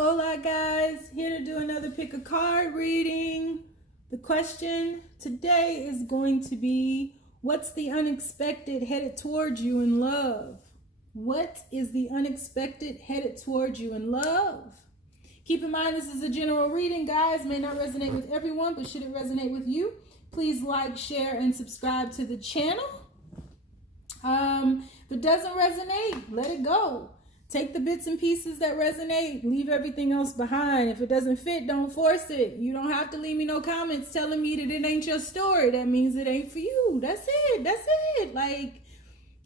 Hola guys, here to do another pick a card reading. The question today is going to be, what's the unexpected headed towards you in love? What is the unexpected headed towards you in love? Keep in mind, this is a general reading, guys. May not resonate with everyone, but should it resonate with you, please like, share, and subscribe to the channel. If it doesn't resonate, let it go. Take the bits and pieces that resonate, leave everything else behind. If it doesn't fit, don't force it. You don't have to leave me no comments telling me that it ain't your story. That means it ain't for you. That's it. Like,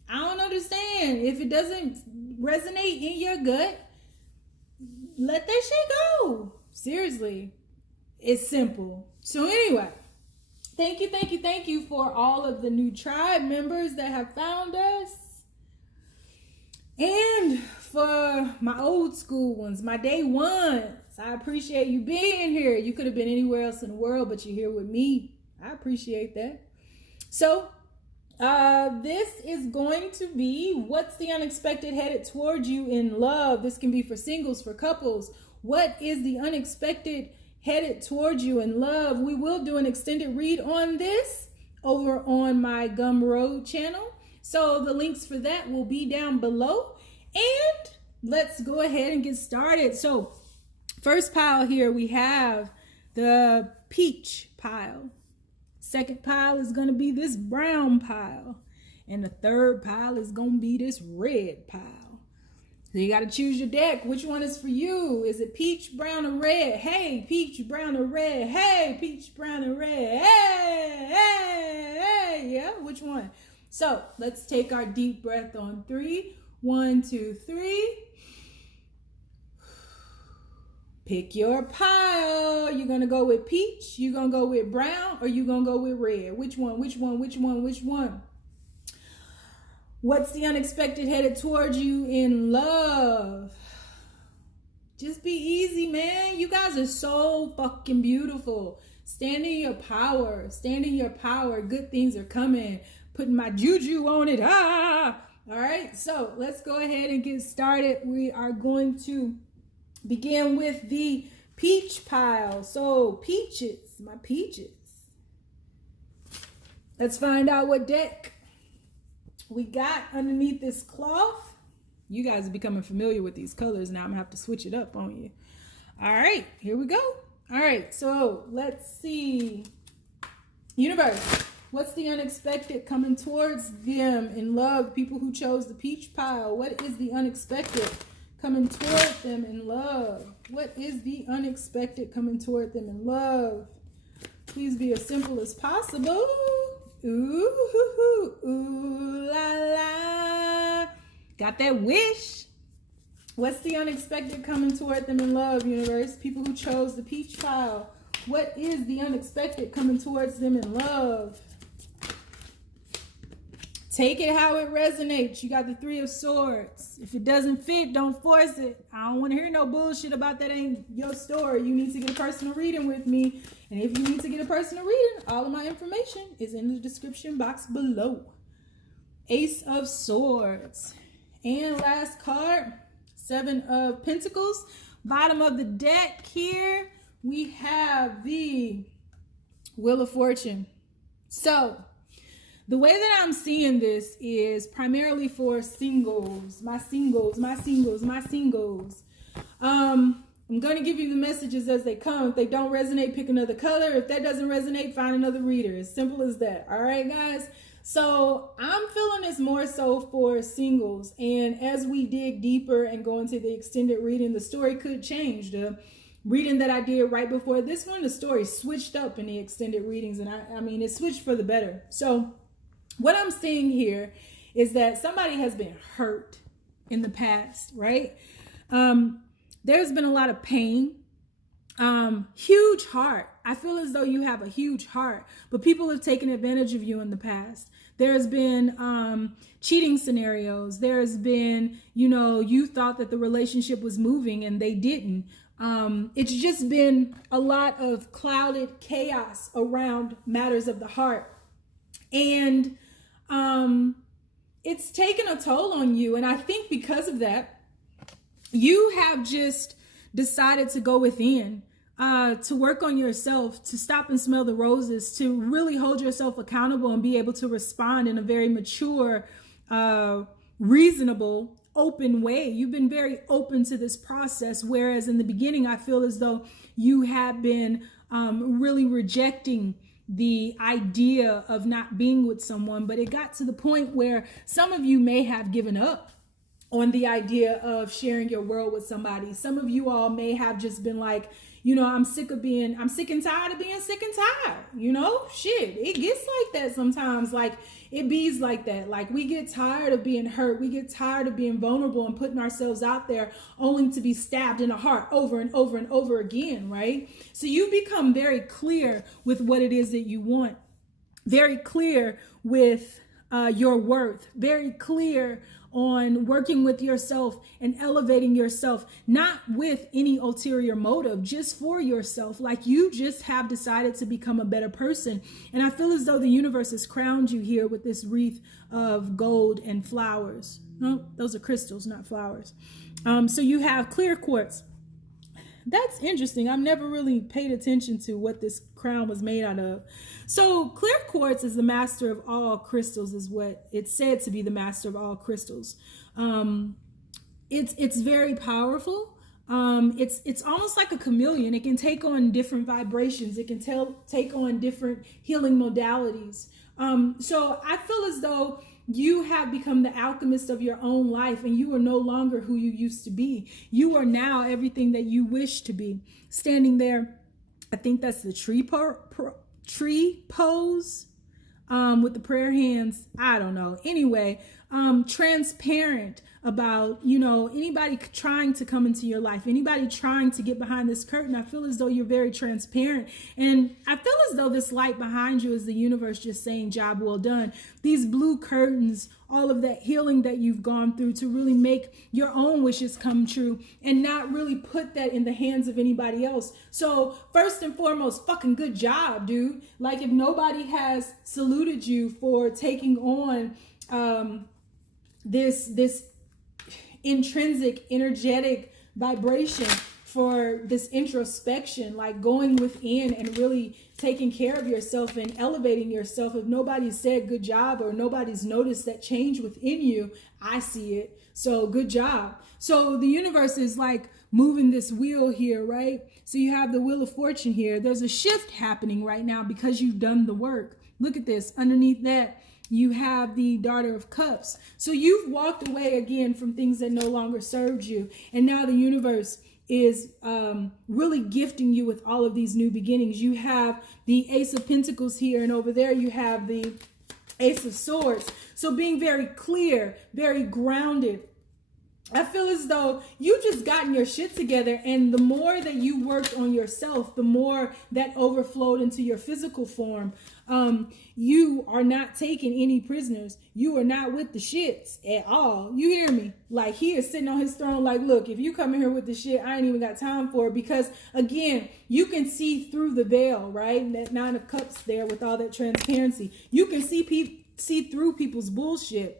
I don't understand. If it doesn't resonate in your gut, let that shit go. Seriously. It's simple. So anyway, thank you for all of the new tribe members that have found us. And for my old school ones, my day ones, I appreciate you being here. You could have been anywhere else in the world, but you're here with me. I appreciate that. So, this is going to be, what's the unexpected headed towards you in love? This can be for singles, for couples. What is the unexpected headed towards you in love? We will do an extended read on this over on my Gumroad channel. So the links for that will be down below. And let's go ahead and get started. So first pile here, we have the peach pile. Second pile is going to be this brown pile. And the third pile is going to be this red pile. So you got to choose your deck. Which one is for you? Is it peach, brown, or red? Hey, peach, brown, or red? Hey, peach, brown, or red? Hey. Yeah, which one? So let's take our deep breath on 3. 1, 2, 3. Pick your pile. You're going to go with peach, you're going to go with brown, or you're going to go with red. Which one? What's the unexpected headed towards you in love? Just be easy, man. You guys are so fucking beautiful. Stand in your power. Stand in your power. Good things are coming. Putting my juju on it. All right, so let's go ahead and get started. We are going to begin with the peach pile. So peaches, my peaches. Let's find out what deck we got underneath this cloth. You guys are becoming familiar with these colors now. I'm gonna have to switch it up on you. All right, here we go. All right, so let's see. Universe, what's the unexpected coming towards them in love? People who chose the peach pile. What is the unexpected coming toward them in love? What is the unexpected coming toward them in love? Please be as simple as possible. Ooh, la, la. Got that wish. What's the unexpected coming toward them in love, universe? People who chose the peach pile. What is the unexpected coming towards them in love? Take it how it resonates. You got the 3 of Swords. If it doesn't fit, don't force it. I don't want to hear no bullshit about that ain't your story. You need to get a personal reading with me. And if you need to get a personal reading, all of my information is in the description box below. Ace of Swords. And last card, 7 of Pentacles. Bottom of the deck here, we have the Wheel of Fortune. So the way that I'm seeing this is primarily for singles, my singles. I'm going to give you the messages as they come. If they don't resonate, pick another color. If that doesn't resonate, find another reader. As simple as that. All right, guys? So I'm feeling this more so for singles. And as we dig deeper and go into the extended reading, the story could change. The reading that I did right before this one, the story switched up in the extended readings. And I mean, it switched for the better. So what I'm seeing here is that somebody has been hurt in the past, right? There's been a lot of pain, huge heart. I feel as though you have a huge heart, but people have taken advantage of you in the past. There's been cheating scenarios. There's been, you thought that the relationship was moving and they didn't. It's just been a lot of clouded chaos around matters of the heart. And it's taken a toll on you. And I think because of that, you have just decided to go within, to work on yourself, to stop and smell the roses, to really hold yourself accountable and be able to respond in a very mature, reasonable, open way. You've been very open to this process, whereas in the beginning, I feel as though you have been really rejecting the idea of not being with someone. But it got to the point where some of you may have given up on the idea of sharing your world with somebody. Some of you all may have just been like, you know, I'm sick and tired of being sick and tired. You know, shit, it gets like that sometimes. Like, it bees like that. Like, we get tired of being hurt. We get tired of being vulnerable and putting ourselves out there only to be stabbed in the heart over and over and over again, right? So you become very clear with what it is that you want, very clear with your worth, very clear on working with yourself and elevating yourself, not with any ulterior motive, just for yourself. Like, you just have decided to become a better person. And I feel as though the universe has crowned you here with this wreath of gold and flowers. No, those are crystals, not flowers. So you have clear quartz. That's interesting. I've never really paid attention to what this crown was made out of. So clear quartz is the master of all crystals, is what it's said to be, the master of all crystals. It's very powerful. It's almost like a chameleon. It can take on different vibrations. It can take on different healing modalities. So I feel as though you have become the alchemist of your own life, and you are no longer who you used to be. You are now everything that you wish to be. Standing there, I think that's the tree pose with the prayer hands. I don't know. Anyway, transparent about, you know, anybody trying to come into your life, anybody trying to get behind this curtain. I feel as though you're very transparent. And I feel as though this light behind you is the universe just saying, job well done. These blue curtains, all of that healing that you've gone through to really make your own wishes come true and not really put that in the hands of anybody else. So first and foremost, fucking good job, dude. Like, if nobody has saluted you for taking on this intrinsic energetic vibration, for this introspection, like going within and really taking care of yourself and elevating yourself, if nobody's said good job or nobody's noticed that change within you, I see it. So good job. So the universe is like moving this wheel here, right? So you have the wheel of fortune here. There's a shift happening right now because you've done the work. Look at this. Underneath that, you have the Daughter of Cups. So you've walked away again from things that no longer served you. And now the universe is really gifting you with all of these new beginnings. You have the Ace of Pentacles here, and over there you have the Ace of Swords. So being very clear, very grounded. I feel as though you just gotten your shit together, and the more that you worked on yourself, the more that overflowed into your physical form. You are not taking any prisoners. You are not with the shits at all. You hear me? Like, he is sitting on his throne like, look, if you come in here with the shit, I ain't even got time for it. Because again, you can see through the veil, right? That Nine of Cups there with all that transparency. You can see through people's bullshit.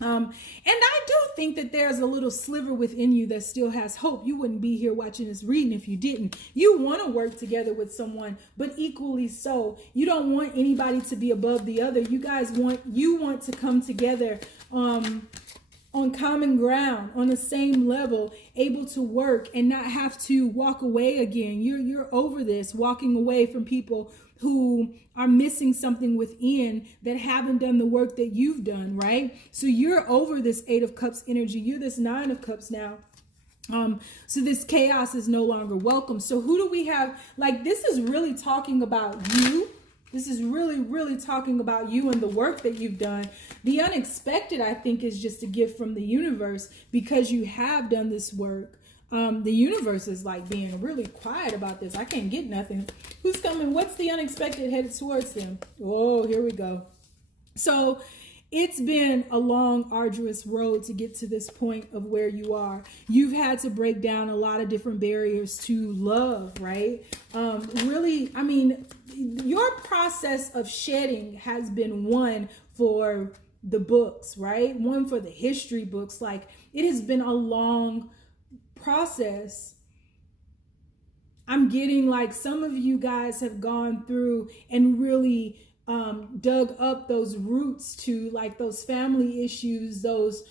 And I do think that there's a little sliver within you that still has hope. You wouldn't be here watching this reading if you didn't. You want to work together with someone, but equally so, you don't want anybody to be above the other. You want to come together on common ground, on the same level, able to work and not have to walk away again. You're over this, walking away from people who are missing something within, that haven't done the work that you've done, right? So you're over this Eight of Cups energy. You're this Nine of Cups now. So this chaos is no longer welcome. So who do we have? Like, this is really talking about you. This is really, really talking about you and the work that you've done. The unexpected, I think, is just a gift from the universe because you have done this work. The universe is like being really quiet about this. I can't get nothing. Who's coming? What's the unexpected headed towards them? Oh, here we go. So it's been a long, arduous road to get to this point of where you are. You've had to break down a lot of different barriers to love, right? Really, I mean, your process of shedding has been one for the books, right? One for the history books. Like, it has been a long process I'm getting like some of you guys have gone through and really dug up those roots to like those family issues, those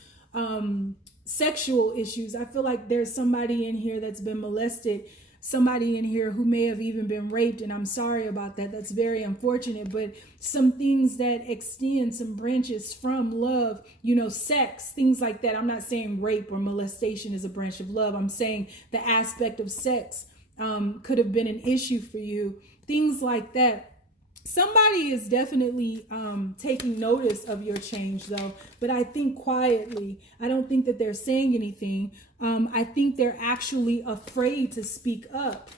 sexual issues. I feel like there's somebody in here that's been molested, somebody in here who may have even been raped, and I'm sorry about that. That's very unfortunate, but some things that extend, some branches from love, you know, sex, things like that. I'm not saying rape or molestation is a branch of love. I'm saying the aspect of sex could have been an issue for you, things like that. Somebody is definitely taking notice of your change though, but I think quietly. I don't think that they're saying anything. I think they're actually afraid to speak up.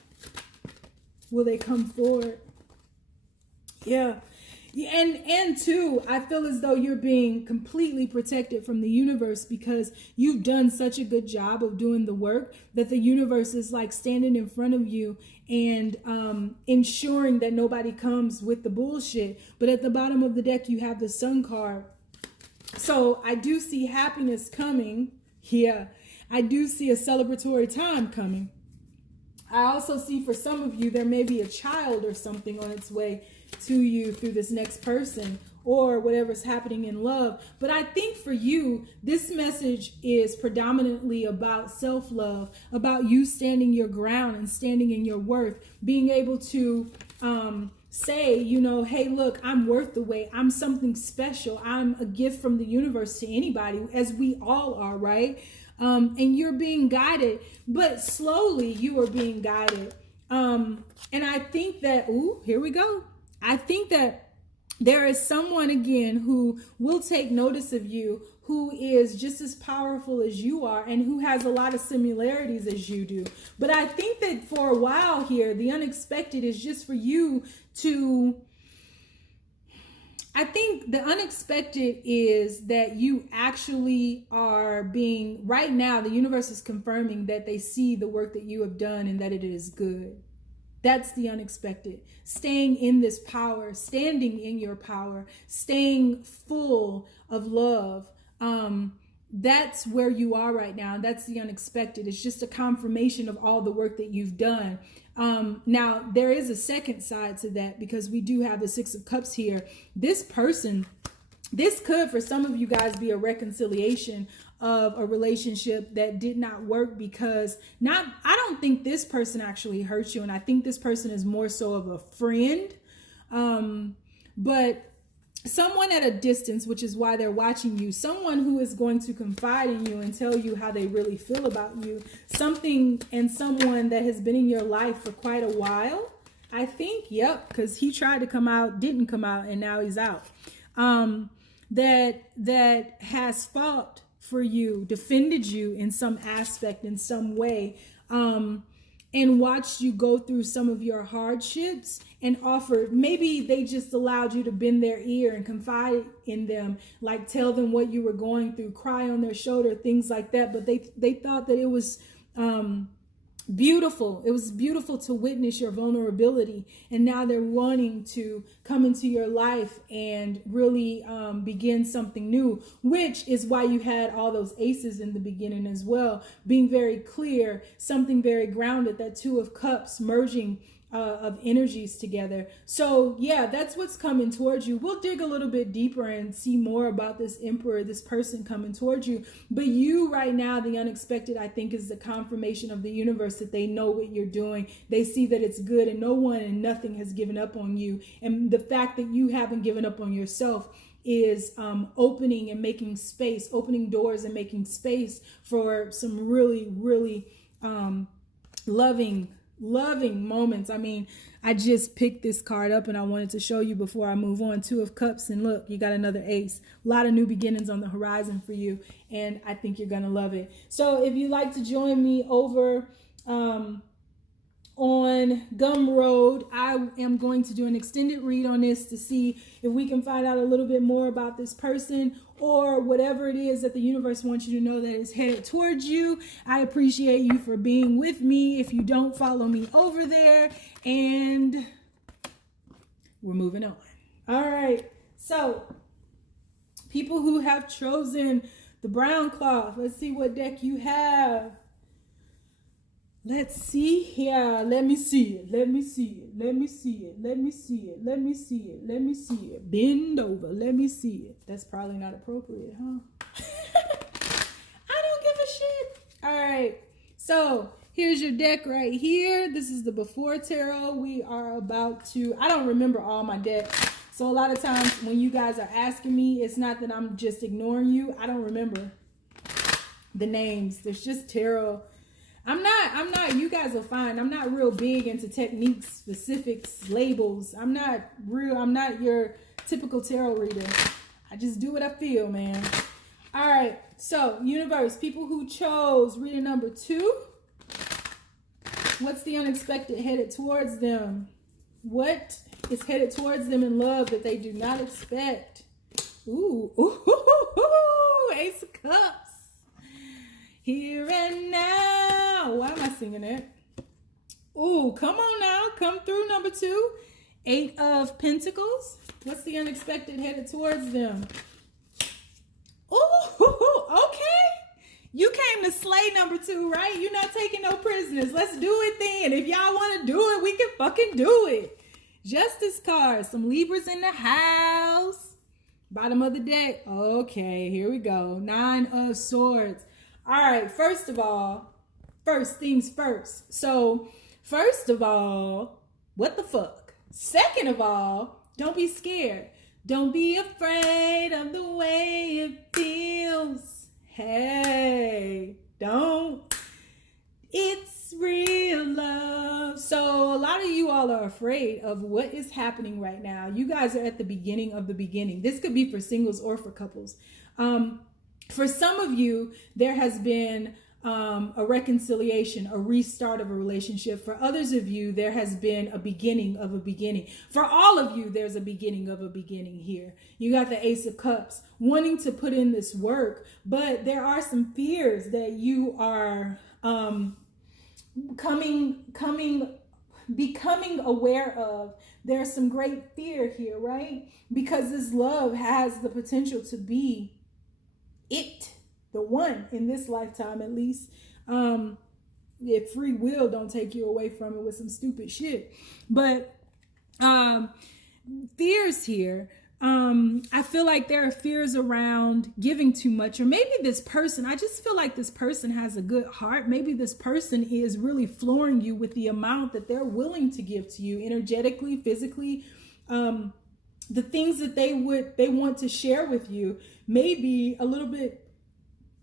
Will they come forward? Yeah. And two, I feel as though you're being completely protected from the universe because you've done such a good job of doing the work that the universe is like standing in front of you and ensuring that nobody comes with the bullshit. But at the bottom of the deck, you have the Sun card. So I do see happiness coming. Yeah, I do see a celebratory time coming. I also see for some of you, there may be a child or something on its way to you through this next person or whatever's happening in love. But I think for you, this message is predominantly about self-love, about you standing your ground and standing in your worth, being able to say, you know, hey, look, I'm worth the wait. I'm something special. I'm a gift from the universe to anybody, as we all are, right? And you're being guided, but slowly you are being guided. And I think that, ooh, here we go. I think that there is someone again who will take notice of you, who is just as powerful as you are and who has a lot of similarities as you do. But I think that for a while here, the unexpected is just for you to, I think the unexpected is that you actually are being, right now, the universe is confirming that they see the work that you have done and that it is good. That's the unexpected. Staying in this power, standing in your power, staying full of love. That's where you are right now. That's the unexpected. It's just a confirmation of all the work that you've done. Now, there is a second side to that because we do have the Six of Cups here. This person, this could, for some of you guys, be a reconciliation of a relationship that did not work because I don't think this person actually hurt you. And I think this person is more so of a friend. But someone at a distance, which is why they're watching you, someone who is going to confide in you and tell you how they really feel about you, something and someone that has been in your life for quite a while. I think, yep, because he tried to come out, didn't come out, and now he's out. That has fought for you, defended you in some aspect, in some way, and watched you go through some of your hardships and offered, maybe they just allowed you to bend their ear and confide in them, like tell them what you were going through, cry on their shoulder, things like that. But they thought that it was beautiful. It was beautiful to witness your vulnerability. And now they're wanting to come into your life and really begin something new, which is why you had all those aces in the beginning as well. Being very clear, something very grounded, that Two of Cups merging of energies together. So yeah, that's what's coming towards you. We'll dig a little bit deeper and see more about this Emperor, this person coming towards you. But you right now, the unexpected, I think, is the confirmation of the universe that they know what you're doing. They see that it's good and no one and nothing has given up on you. And the fact that you haven't given up on yourself is opening and making space, opening doors and making space for some really, really loving moments. I mean, I just picked this card up and I wanted to show you before I move on. Two of Cups, and look, you got another ace. A lot of new beginnings on the horizon for you, and I think you're gonna love it. So if you'd like to join me over on Gumroad, I am going to do an extended read on this to see if we can find out a little bit more about this person or whatever it is that the universe wants you to know that is headed towards you. I appreciate you for being with me. If you don't, follow me over there, and we're moving on. All right, so people who have chosen the brown cloth, let's see what deck you have. Let's see here. Let me see it. Let me see it. Let me see it. Let me see it. Let me see it. Let me see it. Bend over. Let me see it. That's probably not appropriate, huh? I don't give a shit. All right. So here's your deck right here. This is the before tarot. We are about to, I don't remember all my decks. So a lot of times when you guys are asking me, it's not that I'm just ignoring you. I don't remember the names. There's just tarot. I'm not, you guys will find, I'm not real big into techniques, specifics, labels. I'm not your typical tarot reader. I just do what I feel, man. All right. So universe, people who chose reading number 2. What's the unexpected headed towards them? What is headed towards them in love that they do not expect? Ooh, Ace of Cups. Here and now. Why am I singing it? Ooh, come on now. Come through, number 2. 8 of Pentacles. What's the unexpected headed towards them? Ooh, okay. You came to slay, number 2, right? You're not taking no prisoners. Let's do it then. If y'all want to do it, we can fucking do it. Justice card. Some Libras in the house. Bottom of the deck. Okay, here we go. 9 of Swords. All right, first of all, first things first. So, first of all, what the fuck? Second of all, don't be scared. Don't be afraid of the way it feels. Hey, don't. It's real love. So, a lot of you all are afraid of what is happening right now. You guys are at the beginning of the beginning. This could be for singles or for couples. For some of you, there has been a reconciliation, a restart of a relationship. For others of you, there has been a beginning of a beginning. For all of you, there's a beginning of a beginning here. You got the Ace of Cups, wanting to put in this work, but there are some fears that you are becoming aware of. There's some great fear here, right? Because this love has the potential to be it, the one in this lifetime, at least. If free will don't take you away from it with some stupid shit. But fears here. I feel like there are fears around giving too much, or maybe this person, I just feel like this person has a good heart. Maybe this person is really flooring you with the amount that they're willing to give to you energetically, physically. The things that they want to share with you may be a little bit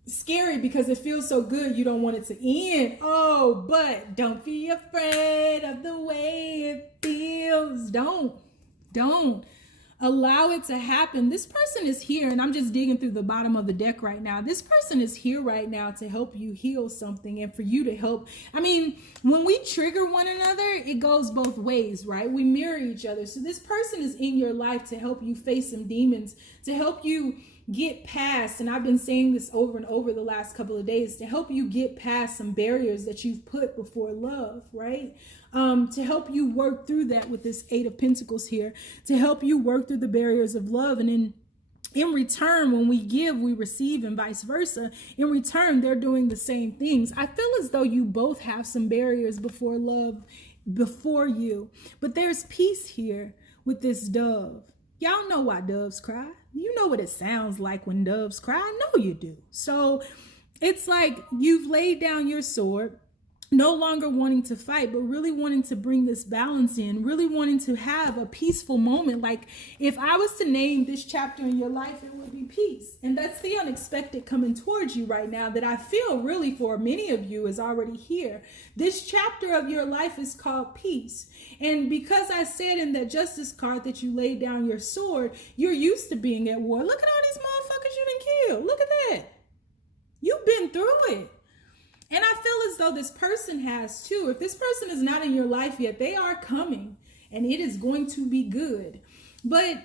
scary because it feels so good you don't want it to end. Oh, but don't be afraid of the way it feels. Don't allow it to happen. This person is here, and I'm just digging through the bottom of the deck right now. This person is here right now to help you heal something and for you to help. I mean, when we trigger one another, it goes both ways, right? We mirror each other. So this person is in your life to help you face some demons, to help you get past, and I've been saying this over and over the last couple of days, to help you get past some barriers that you've put before love, right? To help you work through that with this 8 of Pentacles here, to help you work through the barriers of love. And in return, when we give, we receive, and vice versa. In return, they're doing the same things. I feel as though you both have some barriers before love, before you. But there's peace here with this dove. Y'all know why doves cry. You know what it sounds like when doves cry. I know you do. So it's like you've laid down your sword, no longer wanting to fight, but really wanting to bring this balance in, really wanting to have a peaceful moment. Like if I was to name this chapter in your life, it would be peace. And that's the unexpected coming towards you right now that I feel really for many of you is already here. This chapter of your life is called peace. And because I said in that Justice card that you laid down your sword, you're used to being at war. Look at all these motherfuckers you done killed. Look at that. You've been through it. And I feel as though this person has too. If this person is not in your life yet, they are coming and it is going to be good. But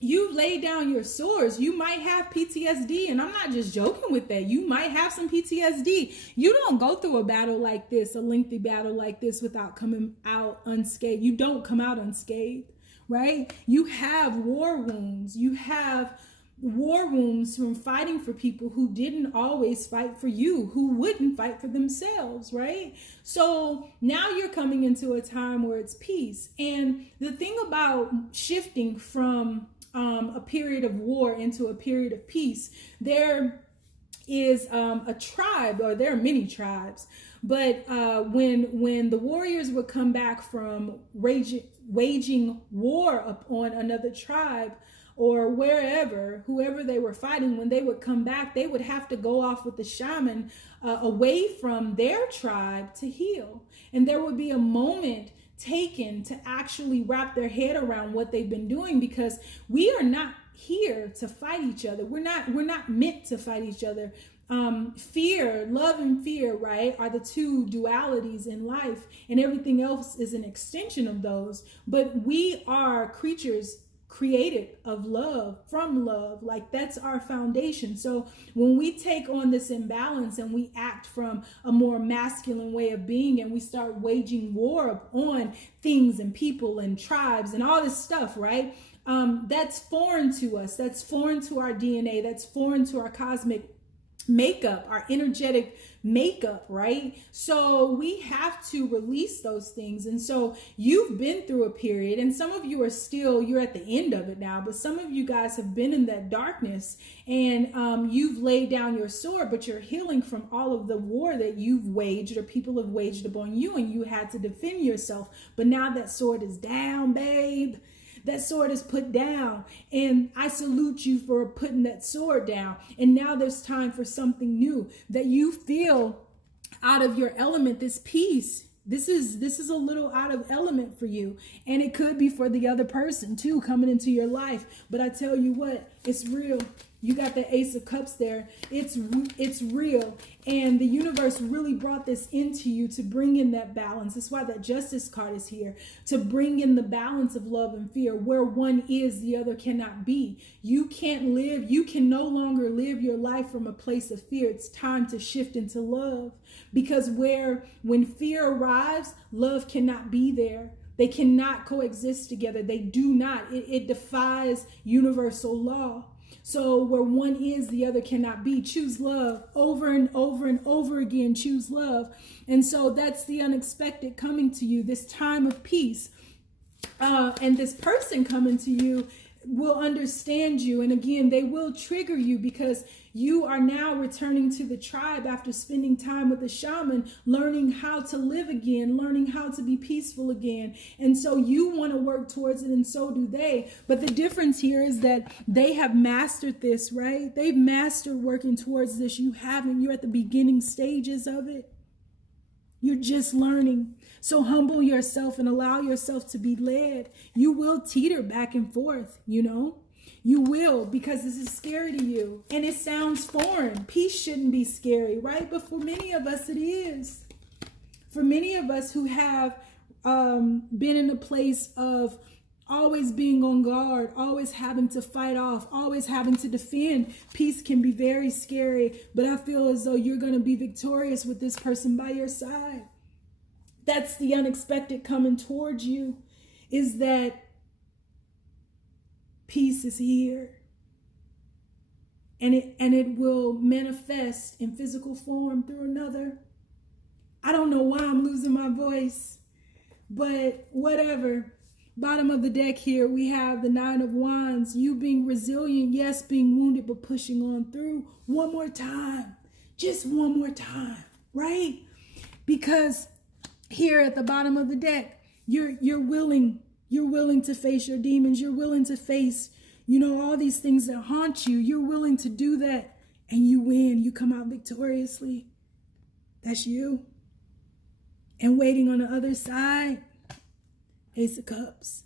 you laid down your swords. You might have PTSD, and I'm not just joking with that. You might have some PTSD. You don't go through a battle like this, a lengthy battle like this, without coming out unscathed. You don't come out unscathed, right? You have war wounds. You have war wounds from fighting for people who didn't always fight for you, who wouldn't fight for themselves, right? So now you're coming into a time where it's peace. And the thing about shifting from a period of war into a period of peace, there is a tribe, or there are many tribes, but when the warriors would come back from waging war upon another tribe, or whoever they were fighting, when they would come back, they would have to go off with the shaman away from their tribe to heal. And there would be a moment taken to actually wrap their head around what they've been doing, because we are not here to fight each other. We're not meant to fight each other. Fear, love and fear, right, are the two dualities in life, and everything else is an extension of those. But we are creatures created of love, from love. Like, that's our foundation. So when we take on this imbalance and we act from a more masculine way of being, and we start waging war on things and people and tribes and all this stuff, right? That's foreign to us. That's foreign to our DNA. That's foreign to our cosmic makeup, our energetic makeup, right? So we have to release those things. And so you've been through a period, and some of you are still, you're at the end of it now, but some of you guys have been in that darkness, and you've laid down your sword, but you're healing from all of the war that you've waged, or people have waged upon you, and you had to defend yourself. But now that sword is down, babe. That sword is put down, and I salute you for putting that sword down. And now there's time for something new, that you feel out of your element, this peace. This is a little out of element for you, and it could be for the other person too, coming into your life. But I tell you what, it's real. You got the Ace of Cups there. It's real. And the universe really brought this into you to bring in that balance. That's why that Justice card is here, to bring in the balance of love and fear. Where one is, the other cannot be. You can no longer live your life from a place of fear. It's time to shift into love. Because when fear arrives, love cannot be there. They cannot coexist together. They do not. It defies universal law. So where one is, the other cannot be. Choose love over and over and over again. Choose love. And so that's the unexpected coming to you, this time of peace. And this person coming to you will understand you. And again, they will trigger you, because you are now returning to the tribe after spending time with the shaman, learning how to live again, learning how to be peaceful again. And so you want to work towards it, and so do they. But the difference here is that they have mastered this, right? They've mastered working towards this. You haven't. You're at the beginning stages of it. You're just learning. So humble yourself and allow yourself to be led. You will teeter back and forth, You will, because this is scary to you. And it sounds foreign. Peace shouldn't be scary, right? But for many of us, it is. For many of us who have been in a place of always being on guard, always having to fight off, always having to defend, peace can be very scary. But I feel as though you're going to be victorious with this person by your side. That's the unexpected coming towards you, is that peace is here. And it will manifest in physical form through another. I don't know why I'm losing my voice, but whatever. Bottom of the deck here, we have the Nine of Wands. You being resilient, yes, being wounded, but pushing on through. One more time. Just one more time, right? Because here at the bottom of the deck, you're willing to face your demons. You're willing to face, all these things that haunt you. You're willing to do that, and you win. You come out victoriously. That's you. And waiting on the other side, Ace of Cups.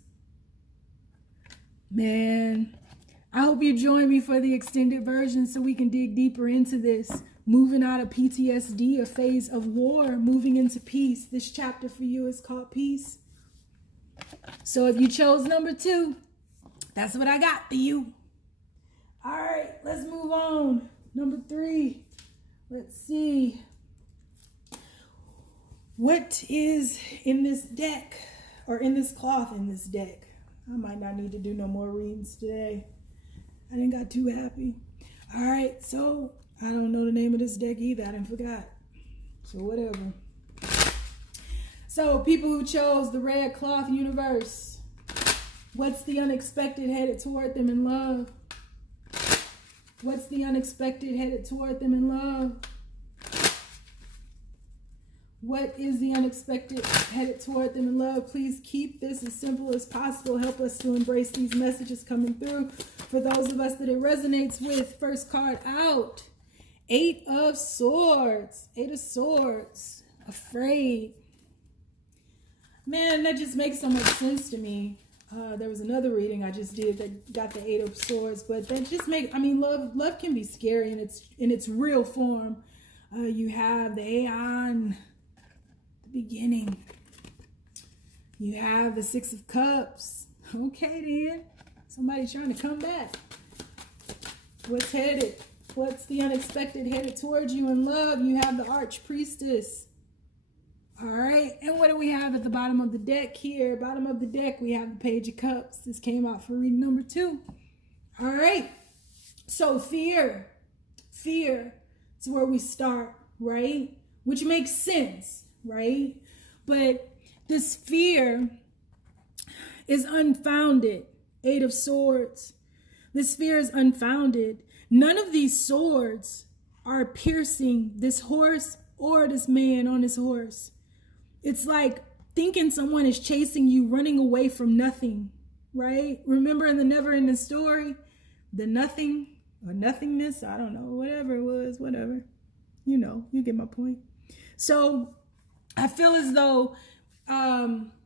Man, I hope you join me for the extended version so we can dig deeper into this. Moving out of PTSD, a phase of war, moving into peace. This chapter for you is called Peace. So if you chose number 2, that's what I got for you. All right, let's move on. Number 3. Let's see. What is in this deck, or in this cloth in this deck? I might not need to do no more readings today. I didn't got too happy. All right, so I don't know the name of this deck either. I didn't forgot. So whatever. So people who chose the red cloth universe, what's the unexpected headed toward them in love? What's the unexpected headed toward them in love? What is the unexpected headed toward them in love? Please keep this as simple as possible. Help us to embrace these messages coming through. For those of us that it resonates with, first card out. 8 of Swords. 8 of Swords. Afraid. Man, that just makes so much sense to me. There was another reading I just did that got the 8 of Swords, but that just love can be scary in its real form. You have the Aeon, the beginning. You have the 6 of Cups. Okay then, somebody trying to come back. What's headed? What's the unexpected headed towards you in love? You have the Archpriestess. All right, and what do we have at the bottom of the deck here? Bottom of the deck, we have the Page of Cups. This came out for reading number 2. All right, so fear is where we start, right? Which makes sense, right? But this fear is unfounded. 8 of Swords. This fear is unfounded. None of these swords are piercing this horse or this man on his horse. It's like thinking someone is chasing you, running away from nothing, right? Remember in the never-ending story, the nothing or nothingness, I don't know, whatever it was, whatever. You know, you get my point. So I feel as though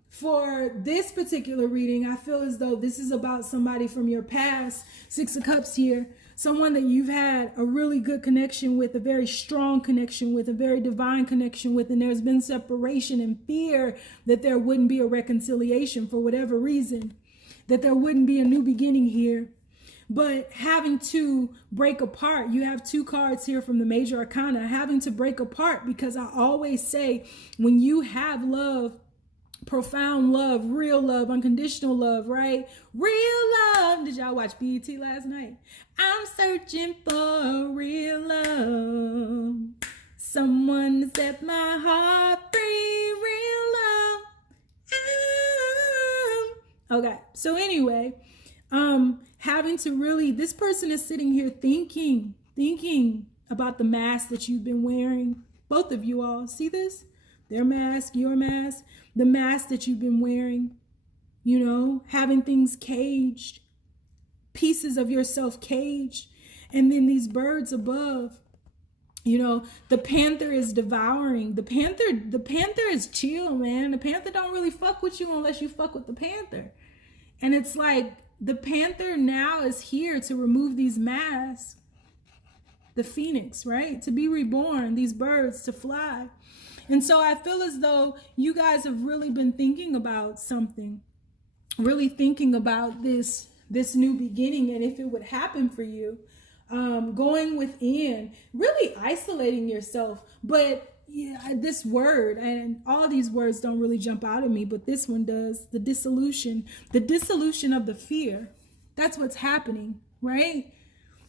for this particular reading, I feel as though this is about somebody from your past. 6 of Cups here. Someone that you've had a really good connection with, a very strong connection with, a very divine connection with, and there's been separation and fear that there wouldn't be a reconciliation for whatever reason, that there wouldn't be a new beginning here. But having to break apart, you have 2 cards here from the Major Arcana, having to break apart, because I always say when you have love, profound love, real love, unconditional love, right? Real love. Did y'all watch BET last night? I'm searching for real love. Someone to set my heart free. Real love. Okay. So anyway, having to really, this person is sitting here thinking about the mask that you've been wearing. Both of you all see this? Their mask, your mask, the mask that you've been wearing, you know, having things caged, pieces of yourself caged. And then these birds above, you know, the panther is devouring. The panther is chill, man. The panther don't really fuck with you unless you fuck with the panther. And it's like the panther now is here to remove these masks. The phoenix, right? To be reborn, these birds to fly. And so I feel as though you guys have really been thinking about something, really thinking about this new beginning, and if it would happen for you, going within, really isolating yourself. But yeah, this word, and all these words don't really jump out at me, but this one does, the dissolution of the fear. That's what's happening, right?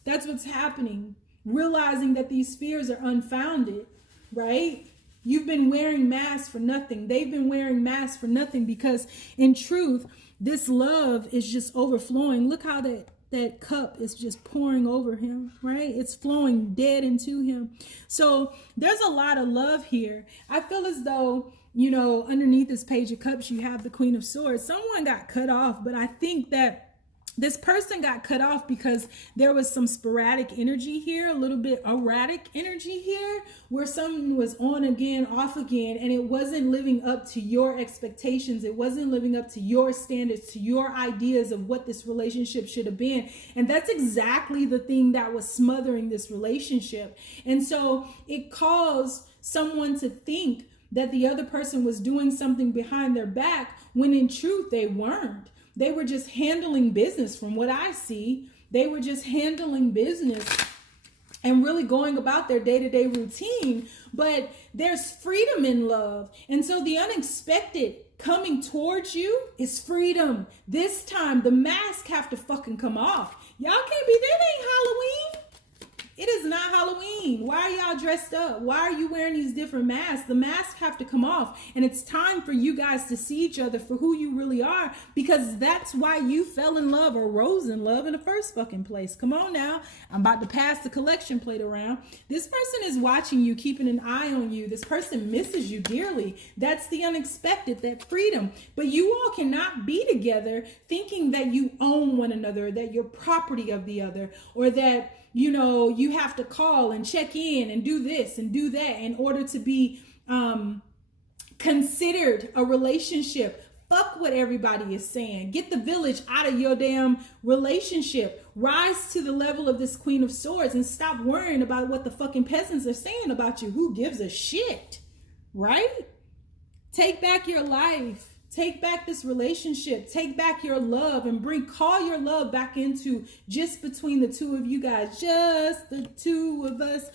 That's what's happening. Realizing that these fears are unfounded, right? You've been wearing masks for nothing. They've been wearing masks for nothing, because in truth, this love is just overflowing. Look how that cup is just pouring over him, right? It's flowing dead into him. So there's a lot of love here. I feel as though, you know, underneath this Page of Cups, you have the Queen of Swords. Someone got cut off, but I think that this person got cut off because there was some sporadic energy here, a little bit erratic energy here, where someone was on again, off again, and it wasn't living up to your expectations. It wasn't living up to your standards, to your ideas of what this relationship should have been. And that's exactly the thing that was smothering this relationship. And so it caused someone to think that the other person was doing something behind their back, when in truth they weren't. They were just handling business. From what I see, they were just handling business and really going about their day-to-day routine. But there's freedom in love. And so the unexpected coming towards you is freedom. This time the masks have to fucking come off. Y'all can't be, that ain't Halloween. It is not Halloween. Why are y'all dressed up? Why are you wearing these different masks? The masks have to come off. And it's time for you guys to see each other for who you really are, because that's why you fell in love or rose in love in the first fucking place. Come on now. I'm about to pass the collection plate around. This person is watching you, keeping an eye on you. This person misses you dearly. That's the unexpected, that freedom. But you all cannot be together thinking that you own one another, that you're property of the other, or that, you know, you have to call and check in and do this and do that in order to be considered a relationship. Fuck what everybody is saying. Get the village out of your damn relationship. Rise to the level of this Queen of Swords and stop worrying about what the fucking peasants are saying about you. Who gives a shit, right? Take back your life. Take back this relationship. Take back your love and call your love back into just between the two of you guys, just the two of us.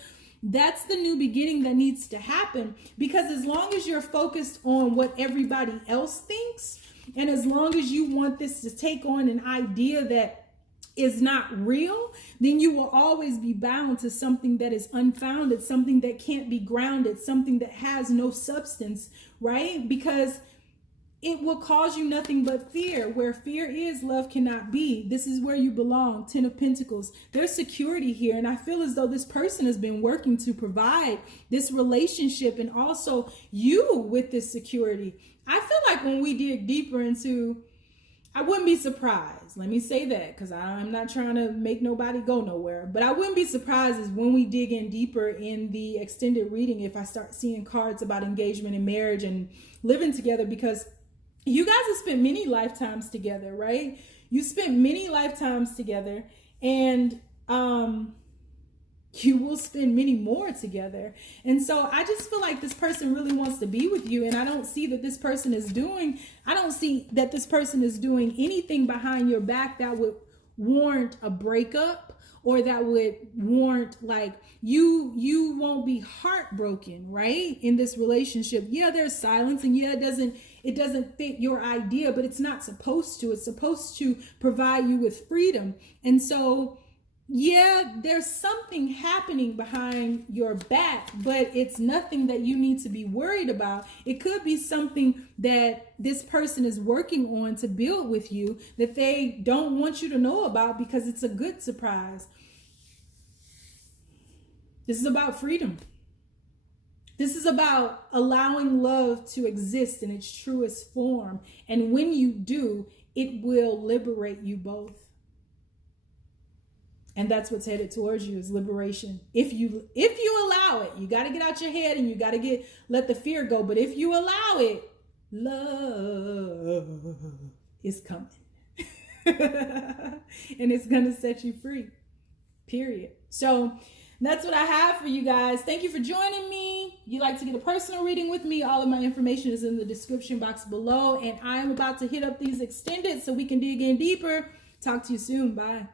That's the new beginning that needs to happen, because as long as you're focused on what everybody else thinks, and as long as you want this to take on an idea that is not real, then you will always be bound to something that is unfounded, something that can't be grounded, something that has no substance, right? Because it will cause you nothing but fear. Where fear is, love cannot be. This is where you belong. 10 of Pentacles. There's security here. And I feel as though this person has been working to provide this relationship and also you with this security. I feel like when we dig deeper into, I wouldn't be surprised. Let me say that, because I'm not trying to make nobody go nowhere. But I wouldn't be surprised is when we dig in deeper in the extended reading, if I start seeing cards about engagement and marriage and living together, because you guys have spent many lifetimes together, right? You spent many lifetimes together, and you will spend many more together. And so I just feel like this person really wants to be with you. And I don't see that this person is doing anything behind your back that would warrant a breakup, or that would warrant, like, you won't be heartbroken, right? In this relationship. Yeah, there's silence, and yeah, it doesn't fit your idea, but it's not supposed to. It's supposed to provide you with freedom. And so, yeah, there's something happening behind your back, but it's nothing that you need to be worried about. It could be something that this person is working on to build with you that they don't want you to know about, because it's a good surprise. This is about freedom. This is about allowing love to exist in its truest form. And when you do, it will liberate you both. And that's what's headed towards you, is liberation. If you allow it, you got to get out your head and you got to let the fear go. But if you allow it, love is coming. And it's going to set you free. Period. So that's what I have for you guys. Thank you for joining me. You like to get a personal reading with me, all of my information is in the description box below. And I'm about to hit up these extended so we can dig in deeper. Talk to you soon. Bye.